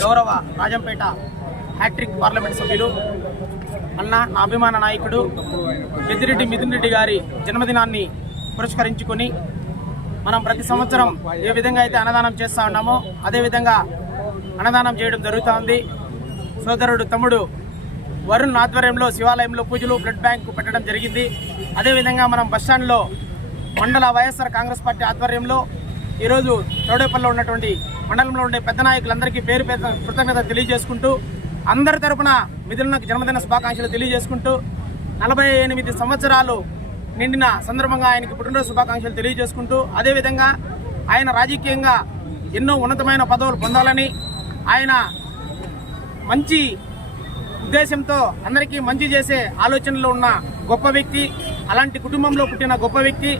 గౌరవ Rajampet hat trick parliament సభ్యులు అన్న నా అభిమాన నాయకుడు పెద్దిరెడ్డి మిథున్ రెడ్డి గారి జన్మదినాన్ని పురస్కరించుకొని మనం ప్రతి సంవత్సరం ఏ విధంగా అయితే అన్నదానం చేస్తూ ఉన్నామో అదేవిధంగా అన్నదానం చేయడం జరుగుతూ ఉంది సోదరుడు తమ్ముడు వరుణ్ ఆధ్వర్యంలో శివాలయంలో పూజలు బ్లడ్ బ్యాంక్ పెట్టడం జరిగింది. అదేవిధంగా మనం బస్టాండ్లో మండల వైఎస్ఆర్ కాంగ్రెస్ పార్టీ ఆధ్వర్యంలో ఈరోజు చౌడేపల్లిలో ఉన్నటువంటి మండలంలో ఉండే పెద్ద నాయకులందరికీ పేరు పేద కృతజ్ఞత తెలియజేసుకుంటూ అందరి తరపున మిథులకు జన్మదిన శుభాకాంక్షలు తెలియజేసుకుంటూ నలభై ఎనిమిది సంవత్సరాలు నిండిన సందర్భంగా ఆయనకి పుట్టినరోజు శుభాకాంక్షలు తెలియజేసుకుంటూ అదేవిధంగా ఆయన రాజకీయంగా ఎన్నో ఉన్నతమైన పదవులు పొందాలని ఆయన మంచి ఉద్దేశంతో అందరికీ మంచి చేసే ఆలోచనలో ఉన్న గొప్ప వ్యక్తి అలాంటి కుటుంబంలో పుట్టిన గొప్ప వ్యక్తి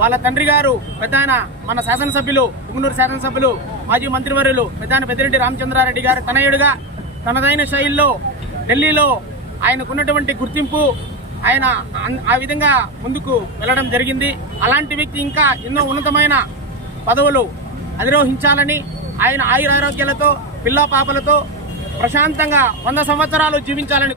వాళ్ళ తండ్రి గారు పెద్దాయన మన శాసనసభ్యులు పుంగనూరు శాసనసభ్యులు మాజీ మంత్రివర్యులు పెద్దాయన పెద్దిరెడ్డి రామచంద్రారెడ్డి గారు తనయుడుగా తనదైన శైలిలో ఢిల్లీలో ఆయనకున్నటువంటి గుర్తింపు ఆయన ఆ విధంగా ముందుకు వెళ్ళడం జరిగింది. అలాంటి వ్యక్తి ఇంకా ఎన్నో ఉన్నతమైన పదవులు అధిరోహించాలని ఆయన ఆయురారోగ్యాలతో పిల్ల పాపలతో ప్రశాంతంగా వంద సంవత్సరాలు జీవించాలని